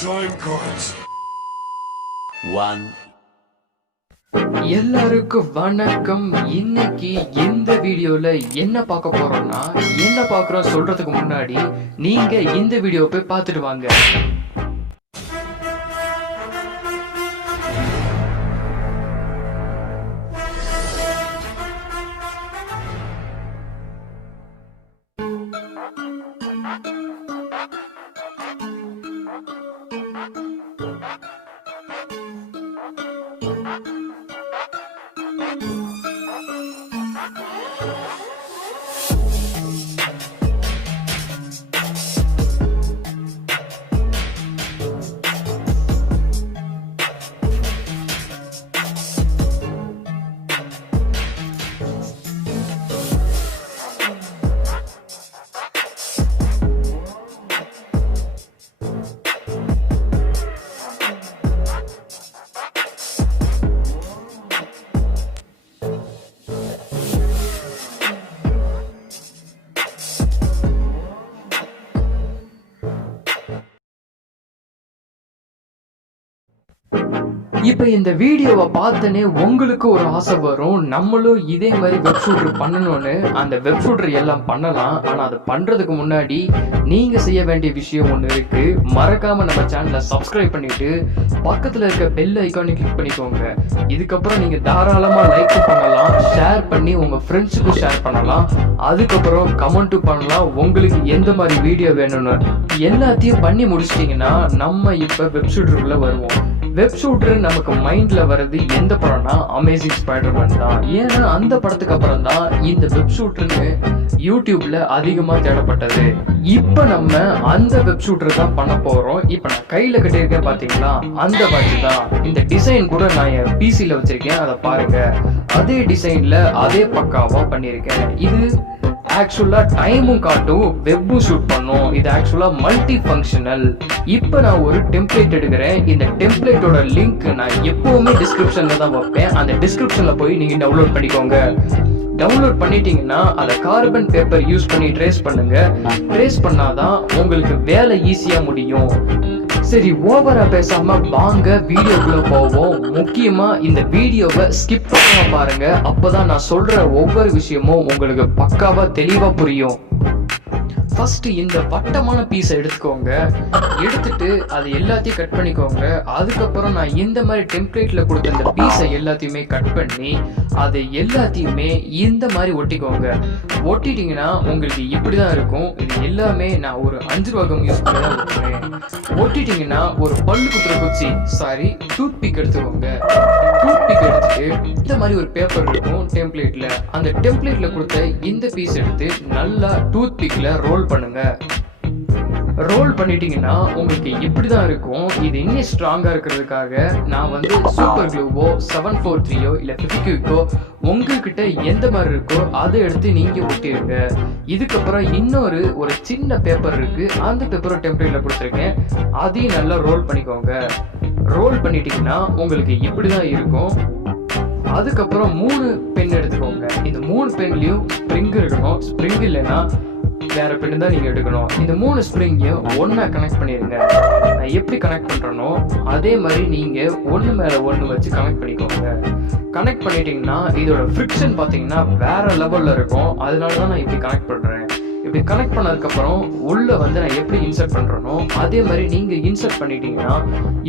time cards. One. எல்லாருக்கும் வணக்கம். இன்னைக்கு இந்த வீடியோல என்ன பார்க்க போறோம்னா, என்ன பார்க்குறோம் சொல்றதுக்கு முன்னாடி நீங்க இந்த வீடியோ போய் பார்த்துட்டு வாங்க. இப்ப இந்த வீடியோவை பார்த்தனே உங்களுக்கு ஒரு ஆசை வரும், நம்மளும் இதே மாதிரி வெப்ஷூட்டர் பண்ணணும்னு. அந்த வெப்ஷூட்டர் எல்லாம் பண்ணலாம், ஆனா அது பண்றதுக்கு முன்னாடி நீங்க செய்ய வேண்டிய விஷயம் ஒண்ணு இருக்கு. மறக்காம நம்ம சேனலை சப்ஸ்கிரைப் பண்ணிட்டு பக்கத்துல இருக்க பெல் ஐகானை கிளிக் பண்ணிக்கோங்க. இதுக்கப்புறம் நீங்க தாராளமா லைக் பண்ணலாம், ஷேர் பண்ணி உங்க ஃப்ரெண்ட்ஸுக்கு ஷேர் பண்ணலாம், அதுக்கப்புறம் கமெண்ட்டும் பண்ணலாம். உங்களுக்கு எந்த மாதிரி வீடியோ வேணும்னு எல்லாத்தையும் பண்ணி முடிச்சிட்டீங்கன்னா நம்ம இப்ப வெப்ஷூட்டருக்குள்ள வருவோம். வெப்ஷூட்டர் நமக்கு மைண்ட்ல வர்றது எந்த படம்னா அமேசிங் ஸ்பைடர்மேன் தான். ஏன்னா அந்த படத்துக்கு அப்புறம் தான் இந்த வெப்ஷூட்டர்னு யூடியூப்ல அதிகமா தேடப்பட்டது. இப்ப நம்ம அந்த வெப்ஷூட்டர் தான் பண்ண போறோம். இப்ப நான் கையில கட்டியிருக்கேன் பாத்தீங்களா, அந்த வாட்ச் தான். இந்த டிசைன் கூட நான் என் பிசில வச்சிருக்கேன், அதை பாருங்க. அதே டிசைன்ல அதே பக்காவா பண்ணிருக்கேன். இது ஆக்சுவலா டைமும் காட்டும், வெப்பும் ஷூட் பண்ணும். இது ஆக்சுவலா மல்டி ஃபங்க்ஷனல். இப்போ நான் ஒரு டெம்ப்ளேட் எடுக்கிறேன். இந்த டெம்ப்ளேட்டோட லிங்க் நான் எப்பவுமே டிஸ்கிரிப்ஷன்ல தான் வைப்பேன். அந்த டிஸ்கிரிப்ஷன்ல போய் நீங்க டவுன்லோட் பண்ணிக்கோங்க. டவுன்லோட் பண்ணிட்டீங்கன்னா அதை கார்பன் பேப்பர் யூஸ் பண்ணி ட்ரேஸ் பண்ணுங்க. ட்ரேஸ் பண்ணாதான் உங்களுக்கு வேலை ஈஸியா முடியும். சரி, ஓவரா பேசாம வாங்க வீடியோக்குள்ள போவோம். முக்கியமா இந்த வீடியோவை ஸ்கிப் பண்ணாம பாருங்க, அப்பதான் நான் சொல்ற ஒவ்வொரு விஷயமும் உங்களுக்கு பக்காவா தெளிவா புரியும். ஃபர்ஸ்ட் இந்த வட்டமான பீஸை எடுத்துக்கோங்க. எடுத்துட்டு அது எல்லாத்தையும் கட் பண்ணிக்கோங்க. அதுக்கப்புறம் நான் இந்த மாதிரி டெம்ப்ளேட்ல கொடுத்த இந்த பீஸை எல்லாத்தையுமே கட் பண்ணி அதை எல்லாத்தையுமே இந்த மாதிரி ஒட்டிக்கோங்க. ஒட்டிட்டீங்கன்னா உங்களுக்கு இப்படிதான் இருக்கும். இது எல்லாமே நான் ஒரு 5 ரூபாய்க்கு யூஸ் பண்ணி தான் ஒட்டுறேன். ஒட்டிட்டீங்கன்னா ஒரு பல்லு குத்துற குச்சி, சாரி டூத் பிக் எடுத்துக்கோங்க. டூத் பிக் எடுத்துட்டு இந்த மாதிரி ஒரு பேப்பர் இருக்கும் டெம்ப்ளேட்ல. அந்த டெம்ப்ளேட்ல கொடுத்த இந்த பீஸ் எடுத்து நல்லா டூத் பிக்ல ரோல் பண்ணுங்க. ரோல் பண்ணிட்டீங்கன்னா உங்களுக்கு இப்படிதான் இருக்கும். இது இன்னும் ஸ்ட்ராங்கா இருக்கிறதுக்காக நான் சூப்பர் க்ளூவோ 743 இல்ல 50 உங்ககிட்ட எந்த மாதிரி இருக்கோ அதை எடுத்து நீங்க ஒட்டிருங்க. இதுக்கப்புறம் இன்னொரு சின்ன பேப்பர் இருக்கு, அந்த பேப்பரை டெம்ப்ளேட்ல கொடுத்துருக்கேன். அதையும் நல்லா ரோல் பண்ணிக்கோங்க. ரோல் பண்ணிட்டீங்கன்னா உங்களுக்கு இப்படிதான் இருக்கும். அதுக்கப்புறம் 3 பென் எடுத்துக்கோங்க. இந்த 3 பென்லயும் ஸ்ப்ரிங் இருக்கணும். ஸ்ப்ரிங் இல்லைன்னா வேற பென் தான் நீங்க எடுக்கணும். இந்த 3 ஸ்ப்ரிங்கையும் ஒன்னா கனெக்ட் பண்ணிருங்க. நான் எப்படி கனெக்ட் பண்றேனோ அதே மாதிரி நீங்க ஒண்ணு மேல ஒண்ணு வச்சு கனெக்ட் பண்ணிக்கோங்க. கனெக்ட் பண்ணிட்டீங்கன்னா இதோட ஃப்ரிக்ஷன் பாத்தீங்கன்னா வேற லெவல்ல இருக்கும். அதனாலதான் நான் இப்படி கனெக்ட் பண்றேன். இப்படி கனெக்ட் பண்ணதுக்கு அப்புறம் உள்ள நான் எப்படி இன்சர்ட் பண்றேனோ அதே மாதிரி நீங்க இன்சர்ட் பண்ணிட்டீங்கன்னா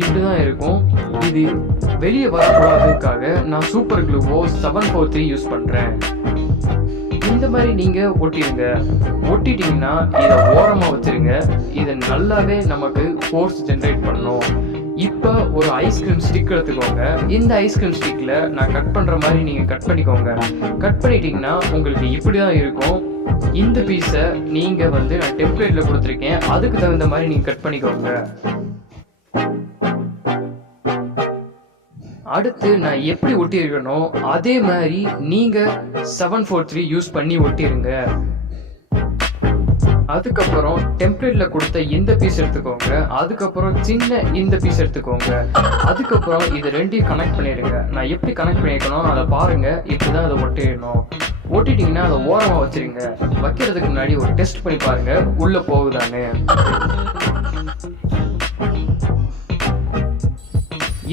இப்படிதான் இருக்கும். இது வெளியே வரக்கூடாதுக்காக நான் சூப்பர் க்ளூவோ 743 யூஸ் பண்றேன். இந்த மாதிரி நீங்க ஒட்டிடுங்க. ஒட்டிட்டீங்கன்னா இதை ஓரமா வச்சிருங்க. இதை நல்லாவே நமக்கு ஃபோர்ஸ் ஜென்ரேட் பண்ணும். இப்போ ஒரு ஐஸ்கிரீம் ஸ்டிக் எடுத்துக்கோங்க. இந்த ஐஸ்கிரீம் ஸ்டிக்ல நான் கட் பண்ற மாதிரி நீங்க கட் பண்ணிக்கோங்க. கட் பண்ணிட்டீங்கன்னா உங்களுக்கு இப்படிதான் இருக்கும். இந்த பீஸை நீங்க நான் டெம்ப்ளேட்ல கொடுத்துருக்கேன், அதுக்கு தகுந்த மாதிரி நீங்க கட் பண்ணிக்கோங்க. அடுத்து நான் எப்படி ஒட்டியிருக்கனோ அதே மாதிரி நீங்க 743 யூஸ் பண்ணி ஒட்டிருங்க. அதுக்கப்புறம் டெம்ப்ளேட்ல கொடுத்த இந்த பீஸ் எடுத்துக்கோங்க. அதுக்கப்புறம் சின்ன இந்த பீஸ் எடுத்துக்கோங்க. அதுக்கப்புறம் இது ரெண்டையும் கனெக்ட் பண்ணிடுங்க. நான் எப்படி கனெக்ட் பண்ணிருக்கணும் அதை பாருங்க. இப்படிதான் அதை ஒட்டிடணும். ஒட்டிட்டீங்கன்னா அதை ஓரமா வச்சிருங்க. வைக்கிறதுக்கு முன்னாடி ஒரு டெஸ்ட் பண்ணி பாருங்க உள்ள போகுதான்னு.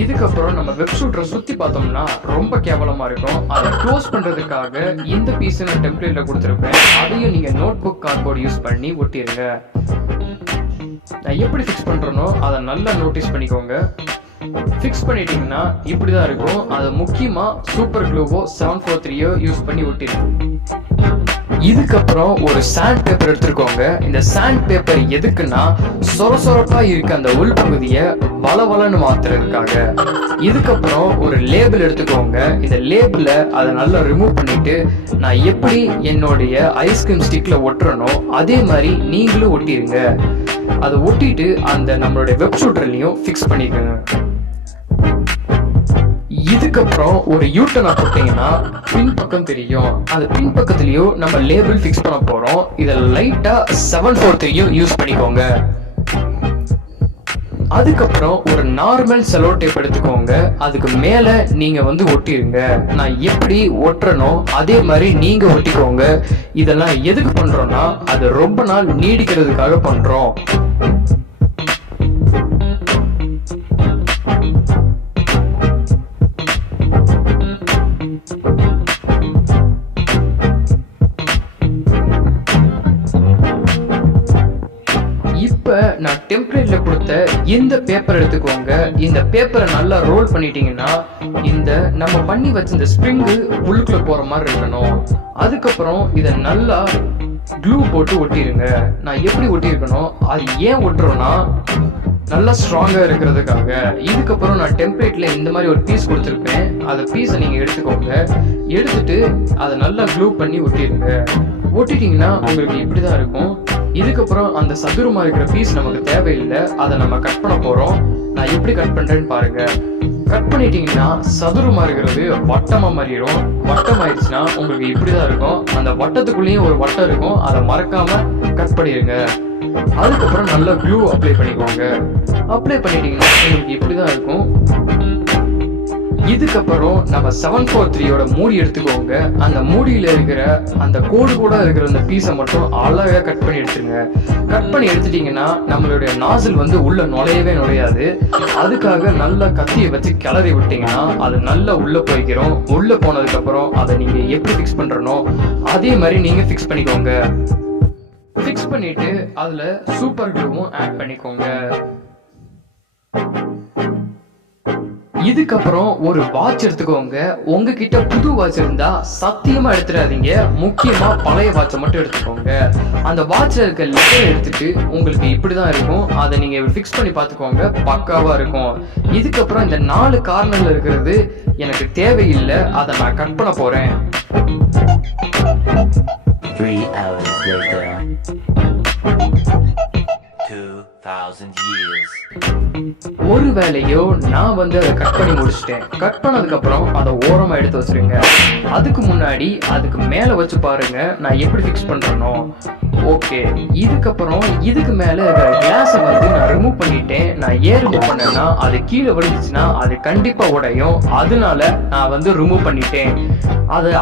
இதுக்கப்புறம் நம்ம வெப்ஷூட்டரை சுத்தி பார்த்தோம்னா ரொம்ப கேவலமா இருக்கும். அதை க்ளோஸ் பண்றதுக்காக இந்த பீஸ் நான் டெம்ப்ளேட்ல கொடுத்துருப்பேன். அதையும் நீங்க நோட் புக் கார்ட்போர்ட் யூஸ் பண்ணி ஒட்டிருங்க. நான் எப்படி ஃபிக்ஸ் பண்றேனோ அதை நல்லா நோட்டீஸ் பண்ணிக்கோங்க. ஃபிக்ஸ் பண்ணிட்டீங்கன்னா இப்படிதான் இருக்கும். அது முக்கியமா சூப்பர் க்ளூவோ 743 யூஸ் பண்ணி ஒட்டிருங்க. இதுக்கப்புறம் ஒரு சாண்ட் பேப்பர் எடுத்துக்கோங்க. இந்த சாண்ட் பேப்பர் எதுக்குன்னா சொரசொரப்பா இருக்க அந்த உள் பகுதியை வளவளன்னு மாத்துறதுக்காக. இதுக்கப்புறம் ஒரு லேபிள் எடுத்துக்கோங்க. இந்த லேபிள அதை நல்லா ரிமூவ் பண்ணிட்டு நான் எப்படி என்னுடைய ஐஸ்கிரீம் ஸ்டிக்ல ஒட்டுறனோ அதே மாதிரி நீங்களும் ஒட்டிருங்க. அதை ஒட்டிட்டு அந்த நம்மளுடைய வெப்ஷூட்டர்லயும் ஃபிக்ஸ் பண்ணிக்கோங்க. இதுக்கப்புறம் ஒரு யூட்டர்னை போட்டீங்கன்னா பின்பக்கம் தெரியும். அந்த பின்பக்கத்திலயும் நம்ம லேபிள் ஃபிக்ஸ் பண்ண போறோம். இதை லைட்டா 743 யூஸ் பண்ணிக்கோங்க. அதுக்கப்புறம் ஒரு நார்மல் செலோ டேப் எடுத்துக்கோங்க. அதுக்கு மேல நீங்க ஒட்டிருங்க. நான் எப்படி ஒட்டுறனோ அதே மாதிரி நீங்க ஒட்டிக்கோங்க. இதெல்லாம் எதுக்கு பண்றோம்னா அது ரொம்ப நாள் நீடிக்கிறதுக்காக பண்றோம். நான் டெம்ப்ளேட்ல கொடுத்த இந்த பேப்பர் எடுத்துக்கோங்க. இந்த பேப்பரை நல்லா ரோல் பண்ணிட்டீங்கன்னா இந்த நம்ம பண்ணி வச்ச இந்த ஸ்ப்ரிங்கு உள்ளுக்குள்ள போற மாதிரி இருக்கணும். அதுக்கப்புறம் இதை நல்லா க்ளூ போட்டு ஒட்டிருங்க. நான் எப்படி ஒட்டியிருக்கணும், அது ஏன் ஒட்டுறோம்னா நல்லா ஸ்ட்ராங்கா இருக்கிறதுக்காக. இதுக்கப்புறம் நான் டெம்ப்ளேட்ல இந்த மாதிரி ஒரு பீஸ் கொடுத்துருப்பேன். அந்த பீஸை நீங்க எடுத்துக்கோங்க. எடுத்துட்டு அதை நல்லா க்ளூ பண்ணி ஒட்டிருங்க. ஒட்டிட்டீங்கன்னா உங்களுக்கு இப்படிதான் இருக்கும். இதுக்கப்புறம் அந்த சதுரமா இருக்கிற பீஸ் நமக்கு தேவையில்லை. அதை நம்ம கட் பண்ண போறோம். நான் எப்படி கட் பண்றேன்னு பாருங்க. கட் பண்ணிட்டீங்கன்னா சதுரமா இருக்கிறது வட்டமா மாறிடும். வட்டம் ஆயிடுச்சுன்னா உங்களுக்கு இப்படிதான் இருக்கும். அந்த வட்டத்துக்குள்ளேயும் ஒரு வட்டம் இருக்கும். அதை மறக்காம கட் பண்ணிடுங்க. அதுக்கப்புறம் நல்லா க்ளூ அப்ளை பண்ணிக்கோங்க. அப்ளை பண்ணிட்டீங்கன்னா உங்களுக்கு இப்படிதான் இருக்கும். இதுக்கப்புறம் நம்ம 743 மூடி எடுத்துக்கோங்க. அந்த மூடியில இருக்கிற அந்த கோடு கூட இருக்கிற அந்த பீஸை மட்டும் அழகா கட் பண்ணி எடுத்துருங்க. கட் பண்ணி எடுத்துட்டீங்கன்னா நம்மளுடைய நாசில் உள்ள நுழையவே நுழையாது. அதுக்காக நல்லா கத்தியை வச்சு கிளறி விட்டீங்கன்னா அது நல்லா உள்ள போய்க்கிறோம். உள்ள போனதுக்கு அப்புறம் அதை நீங்க எப்படி ஃபிக்ஸ் பண்றனோ அதே மாதிரி நீங்க ஃபிக்ஸ் பண்ணிக்கோங்க. ஃபிக்ஸ் பண்ணிட்டு அதுல சூப்பர் க்ளூவும் ஆட் பண்ணிக்கோங்க. இதுக்கப்புறம் ஒரு வாட்ச் எடுத்துக்கோங்க. உங்ககிட்ட புது வாட்ச் இருந்தா சத்தியமா எடுத்துடாதீங்க. முக்கியமா பழைய வாட்சை மட்டும் எடுத்துக்கோங்க. அந்த வாட்ச்ல இருக்க லெட்டர் எடுத்துட்டு உங்களுக்கு இப்படிதான் இருக்கும். அதை நீங்க ஃபிக்ஸ் பண்ணி பார்த்துக்கோங்க. பக்காவா இருக்கும். இதுக்கப்புறம் இந்த 4 கார்னர்ல இருக்கிறது எனக்கு தேவையில்லை. அதை நான் கட் பண்ண போறேன். 3 hours later. 2000 years. ஒரு வேலையோ நான் அதை கட் பண்ணி முடிச்சிட்டேன். கட் பண்ணதுக்கு அப்புறம் அதை ஓரமா எடுத்து வச்சிருங்க. அதுக்கு முன்னாடி அதுக்கு மேல வச்சு பாருங்க நான் எப்படி ஃபிக்ஸ் பண்றேனோ. ஓகே, இதுக்கப்புறம் இதுக்கு மேல கிளாஸை நான் ரிமூவ் பண்ணிட்டேன். நான் ஏன் ரிமூவ் பண்ணேன்னா அது கீழே விழுந்துச்சுன்னா அது கண்டிப்பா உடையும். அதனால நான் ரிமூவ் பண்ணிட்டேன்.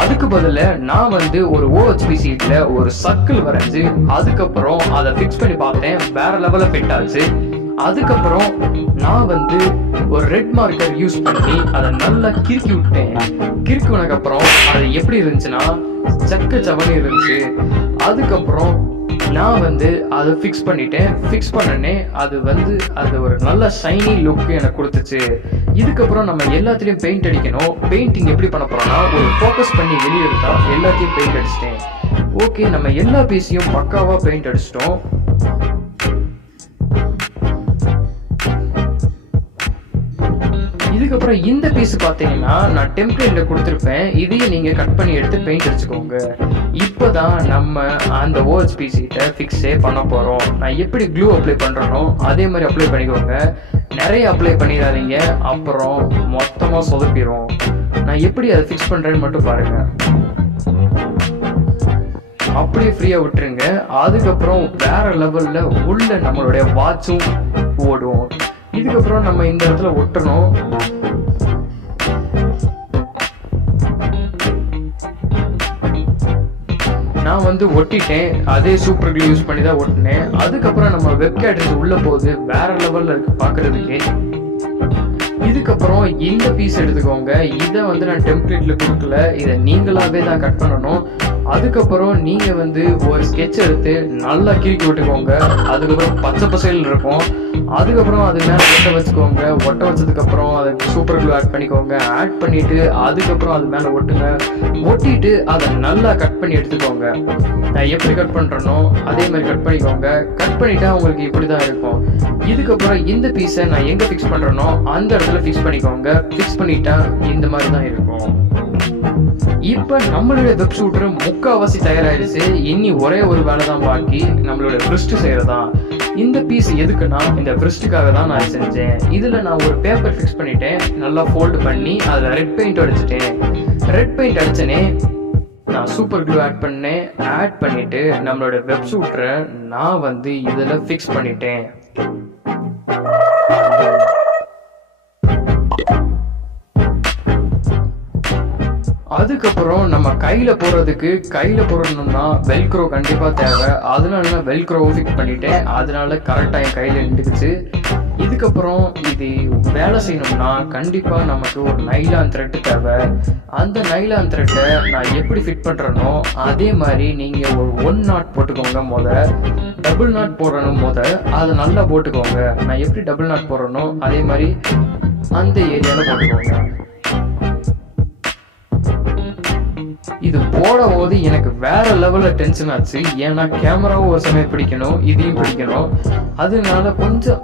அதுக்கு பதில நான் ஒரு OHP சீட்ல ஒரு சர்க்கிள் வரைஞ்சு அதுக்கப்புறம் அதை ஃபிக்ஸ் பண்ணி பார்த்தேன். வேற லெவல்ல ஃபிட் ஆச்சு. அதுக்கப்புறம் நான் ஒரு ரெட் மார்க்கர் யூஸ் பண்ணி அதை நல்லா கிறுக்கி விட்டேன். கிறுக்கினதுக்கு அப்புறம் அது எப்படி இருந்துச்சுன்னா சக்க சவனி இருந்துச்சு. அதுக்கப்புறம் நான் அதை ஃபிக்ஸ் பண்ணிட்டேன். ஃபிக்ஸ் பண்ணனே அது அது ஒரு நல்ல ஷைனி லுக் எனக்கு கொடுத்துச்சு. இதுக்கப்புறம் நம்ம எல்லாத்துலயும் பெயிண்ட் அடிக்கணும். பெயிண்டிங் எப்படி பண்ண போறோம்னா ஒரு ஃபோக்கஸ் பண்ணி வெளியே எடுத்தா எல்லாத்தையும் பெயிண்ட் அடிச்சிட்டேன். ஓகே, நம்ம எல்லா பீஸையும் பக்காவா பெயிண்ட் அடிச்சிட்டோம். இதுக்கப்புறம் இந்த பீஸ் பாத்தீங்கன்னா நான் டெம்ப்ளேட்ல கொடுத்துருப்பேன். இதையும் நீங்க கட் பண்ணி எடுத்து பெயிண்ட் அடிச்சுக்கோங்க. இப்பதான் நம்ம அந்த OHP சீட்டை ஃபிக்ஸே பண்ண போறோம். நான் எப்படி க்ளூ அப்ளை பண்றேனோ அதே மாதிரி அப்ளை பண்ணிக்கோங்க. நிறைய அப்ளை பண்ணிடாதீங்க, அப்புறம் மொத்தமா சொதப்பிடும். நான் எப்படி அதை ஃபிக்ஸ் பண்றேன்னு மட்டும் பாருங்க. அப்படியே ஃப்ரீயா விட்டுருங்க. அதுக்கப்புறம் வேற லெவல்ல உள்ள நம்மளுடைய வாட்சும் ஓடும். இதுக்கப்புறம் நம்ம இந்த இடத்துல ஒட்டணும். நான் ஒட்டிட்டேன். அதே சூப்பர் க்ளூ யூஸ் பண்ணி தான் ஒட்டினேன். அதுக்கப்புறம் நம்ம வெப்கேட் உள்ள போகுது. வேற லெவல்ல இருக்கு பாக்குறதுக்கே. இதுக்கப்புறம் இந்த பீஸ் எடுத்துக்கோங்க. இதை வந்து நான் டெம்ப்ளேட்ல கொடுக்கல, இதை நீங்களாவே தான் கட் பண்ணணும். அதுக்கப்புறம் நீங்க வந்து ஒரு ஸ்கெட்ச் எடுத்து நல்லா கிறுக்கி விட்டுக்கோங்க. அதுக்கப்புறம் பச்சை பசையில் இருக்கும். அதுக்கப்புறம் அது மேலே ஒட்ட வச்சுக்கோங்க. ஒட்ட வச்சதுக்கப்புறம் அதுக்கு சூப்பர் க்ளூ ஆட் பண்ணிக்கோங்க. ஆட் பண்ணிட்டு அதுக்கப்புறம் அது மேலே ஒட்டுங்க. ஒட்டிட்டு அதை நல்லா கட் பண்ணி எடுத்துக்கோங்க. நான் எப்படி கட் பண்ணுறேனோ அதே மாதிரி கட் பண்ணிக்கோங்க. கட் பண்ணிட்டா உங்களுக்கு இப்படி தான் இருக்கும். இதுக்கப்புறம் இந்த பீஸை நான் எங்கே ஃபிக்ஸ் பண்ணுறேனோ அந்த இடத்துல ஃபிக்ஸ் பண்ணிக்கோங்க. ஃபிக்ஸ் பண்ணிட்டா இந்த மாதிரி தான் இருக்கும். இப்போ நம்மளுடைய வெப் ஷூட்டர் முக்கால்வாசி தயாராகிடுச்சு. இனி ஒரே ஒரு வேலை தான் பாக்கி, நம்மளோட பிரிஸ்ட் செய்யறதான். இந்த பீஸ் எதுக்குன்னா இந்த பிரிஸ்டுக்காக தான் நான் செஞ்சேன். இதில் நான் ஒரு பேப்பர் ஃபிக்ஸ் பண்ணிட்டேன், நல்லா ஃபோல்டு பண்ணி அதில் ரெட் பெயிண்ட் அடிச்சிட்டேன். ரெட் பெயிண்ட் அடிச்சனே நான் சூப்பர் க்ளூ ஆட் பண்ணேன். ஆட் பண்ணிட்டு நம்மளோட வெப் ஷூட்டரை நான் வந்து இதில் ஃபிக்ஸ் பண்ணிட்டேன். அதுக்கப்புறம் நம்ம கையில் போடணும்னா வெல்க்ரோ கண்டிப்பாக தேவை. அதனால நான் வெல்க்ரோவை ஃபிக்ஸ் பண்ணிட்டேன். அதனால கரெக்டாக என் கையில் நின்றுக்குச்சு. இதுக்கப்புறம் இது வேலை செய்யணும்னா கண்டிப்பாக நமக்கு ஒரு நைலான் த்ரெட்டு தேவை. அந்த நைலான் த்ரெட்டை நான் எப்படி ஃபிட் பண்ணுறேனோ அதே மாதிரி நீங்கள் ஒரு 1 நாட் போட்டுக்கோங்க. டபுள் நாட் போடணும். அதை நல்லா போட்டுக்கோங்க. நான் எப்படி டபுள் நாட் போடுறேனோ அதே மாதிரி அந்த ஏரியாவில் போட்டுக்கோங்க. இது போடும் போது எனக்கு வேற லெவல்ல டென்ஷன் ஆச்சு. ஏன்னா கேமராவும் ஒரு சமயம் பிடிக்கணும், இதையும் பிடிக்கணும். அதனால கொஞ்சம்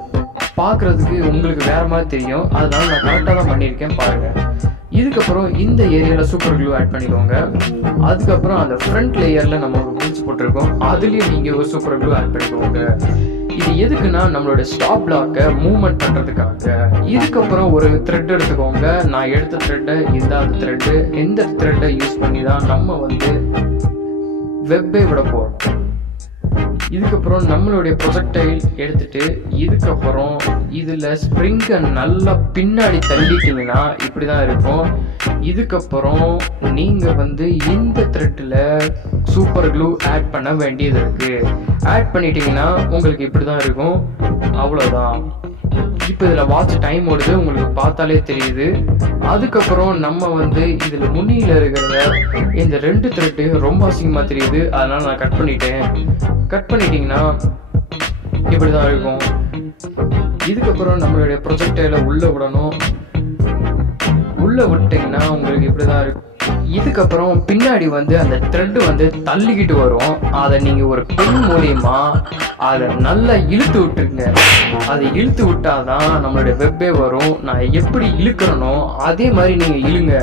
பார்க்கறதுக்கு உங்களுக்கு வேற மாதிரி தெரியும். அதனால நான் கரெக்டாக தான் பண்ணியிருக்கேன் பாருங்க. இதுக்கப்புறம் இந்த ஏரியாவில் சூப்பர் க்ளூ ஆட் பண்ணிக்கோங்க. அதுக்கப்புறம் அந்த ஃப்ரண்ட் லேயரில் நம்ம ஒரு முடிச்சு போட்டிருக்கோம், அதுலேயும் நீங்கள் ஒரு சூப்பர் க்ளூ ஆட் பண்ணிக்கோங்க. இது எதுக்குன்னா நம்மளோட ஸ்டாப் பிளாக்கை மூவ்மெண்ட் பண்ணுறதுக்காக. இதுக்கப்புறம் ஒரு த்ரெட் எடுத்துக்கோங்க. நான் எடுத்த த்ரெட்டை இந்த த்ரெட்டை யூஸ் பண்ணி தான் நம்ம வந்து வெப்பை விட போகிறோம். இதுக்கப்புறம் நம்மளுடைய ப்ரொஜெக்டைல் எடுத்துட்டு இதுக்கப்புறம் இதில் ஸ்ப்ரிங்கை நல்லா பின்னாடி தள்ளிட்டிங்கன்னா இப்படி தான் இருக்கும். இதுக்கப்புறம் நீங்கள் வந்து இந்த த்ரெட்டில் சூப்பர் க்ளூ ஆட் பண்ண வேண்டியது இருக்குது. ஆட் பண்ணிட்டீங்கன்னா உங்களுக்கு இப்படி தான் இருக்கும். அவ்வளோதான். இப்போ இதில் வாட்ச் டைம் ஓடுது, உங்களுக்கு பார்த்தாலே தெரியுது. அதுக்கப்புறம் நம்ம வந்து இதில் முன்னியில் இருக்கிறத இந்த 2 த்ரெட்டு ரொம்ப அசிங்கமாக தெரியுது. அதனால் நான் கட் பண்ணிட்டேன். கட் பண்ணிட்டீங்கன்னா இப்படி தான் இருக்கும். இதுக்கப்புறம் நம்மளுடைய ப்ரொஜெக்டைல உள்ளே விடணும். உள்ளே விட்டிங்கன்னா உங்களுக்கு இப்படி தான் இருக்கும். இதுக்கப்புறம் பின்னாடி வந்து அந்த த்ரெட்டு வந்து தள்ளிக்கிட்டு வரும். அதை நீங்கள் ஒரு பென் மூலியமா அதை நல்லா இழுத்து விட்டுருங்க. அதை இழுத்து விட்டாதான் நம்மளுடைய வெப்பே வரும். நான் எப்படி இழுக்கிறனோ அதே மாதிரி நீங்கள் இழுங்க.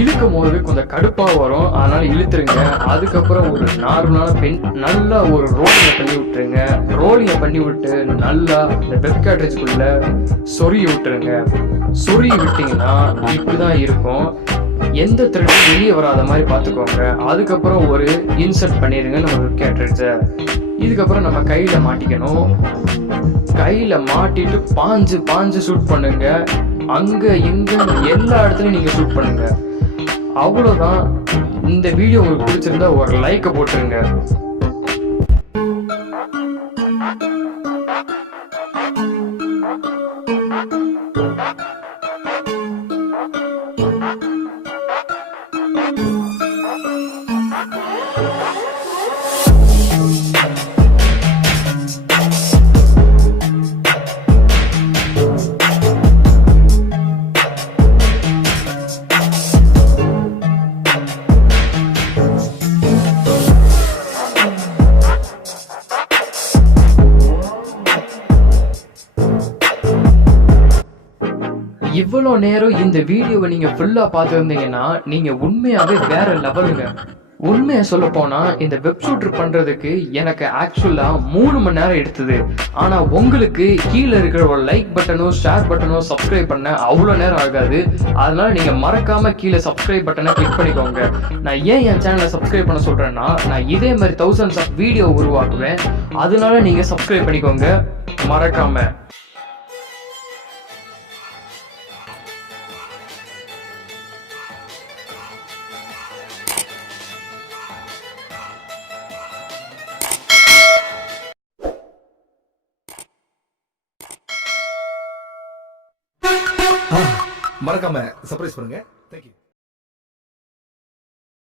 இழுக்கும் போது கொஞ்சம் கடுப்பாக வரும், அதனால இழுத்துருங்க. அதுக்கப்புறம் ஒரு நார்மலான பென் நல்லா ஒரு ரோலிங்கை பண்ணி விட்டுருங்க. ரோலிங்கை பண்ணி விட்டு நல்லா இந்த வெப் கேட்ரேஜுக்குள்ள சொருகி விட்டுருங்க. சொருகி விட்டிங்கன்னா இப்படி தான் இருக்கும். எந்த த்ரெட்டும் வெளியே வராத மாதிரி பார்த்துக்கோங்க. அதுக்கப்புறம் ஒரு இன்சர்ட் பண்ணிடுங்க நம்ம வெப் கேட்ரேஜை. இதுக்கப்புறம் நம்ம கையில் மாட்டிக்கணும். கையில் மாட்டிட்டு பாஞ்சு ஷூட் பண்ணுங்க. அங்கே இங்கே எல்லா இடத்துலையும் நீங்கள் ஷூட் பண்ணுங்க. அவ்வளோதான். இந்த வீடியோ உங்களுக்கு பிடிச்சிருந்தா ஒரு லைக்கை போட்டுருங்க. இவ்வளோ நேரம் இந்த வீடியோவை நீங்கள் ஃபுல்லாக பார்த்துருந்தீங்கன்னா நீங்கள் உண்மையாகவே வேற லெவலுங்க. உண்மையை சொல்ல போனால் இந்த வெப் ஷூட்டர் பண்ணுறதுக்கு எனக்கு ஆக்சுவலாக 3 மணி நேரம் எடுத்தது. ஆனால் உங்களுக்கு கீழே இருக்கிற ஒரு லைக் பட்டனோ ஷேர் பட்டனோ சப்ஸ்கிரைப் பண்ண அவ்வளோ நேரம் ஆகாது. அதனால நீங்கள் மறக்காமல் கீழே சப்ஸ்கிரைப் பட்டனை கிளிக் பண்ணிக்கோங்க. நான் ஏன் என் சேனலை சப்ஸ்கிரைப் பண்ண சொல்கிறேன்னா, நான் இதே மாதிரி thousands of வீடியோ உருவாக்குவேன். அதனால நீங்கள் சப்ஸ்கிரைப் பண்ணிக்கோங்க மறக்காமல். Ah. மறக்காம சர்ப்ரைஸ் பண்ணுங்க. தேங்க்யூ.